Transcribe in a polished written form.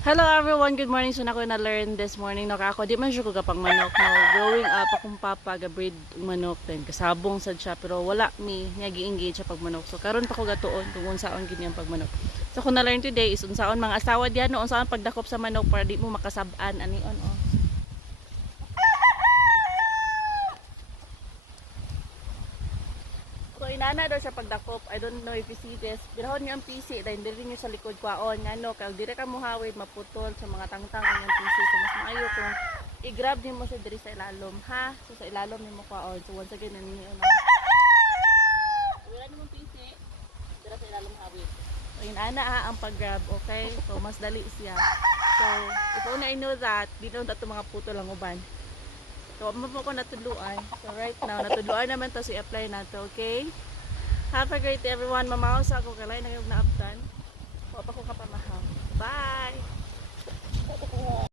Hello everyone, good morning. So na ko na-learn this morning no ako di man siya ko kapang manok no. Growing up akong papa ga-breed manok din kasabong sad siya pero wala mi nga gi-engage sa pagmanok. So karon pa ko gatuon kung unsaon gid ang pagmanok. So ko na-learn today is unsaon mga asawa diyan no unsaon pagdakop sa manok para di mo makasab-an anion oh. So inana daw siya pagdakop. I don't know if you see this. Birahon niyo ang PC dahil diri niyo sa likod kwaon ngano kay dire ka muhawid maputol sa mga tangtang ng PC. So mas maayo kung i-grab niyo mo siya diri sa ilalom ha. So sa ilalom niyo mo kwaon. So once again nani una. Wala niyo ang PC dira sa ilalom hawid. So inana ha ang pag-grab, okay? So mas dali siya. So if only I know that, di na ito mga putol ang uban. So, mo ko natudluan. So, right now, natudluan naman to. So, i-apply na to, okay? Have a great day, everyone. Mamahaw sa ako. Kalay na yung naabtan. Huwag pa ko kapamahaw.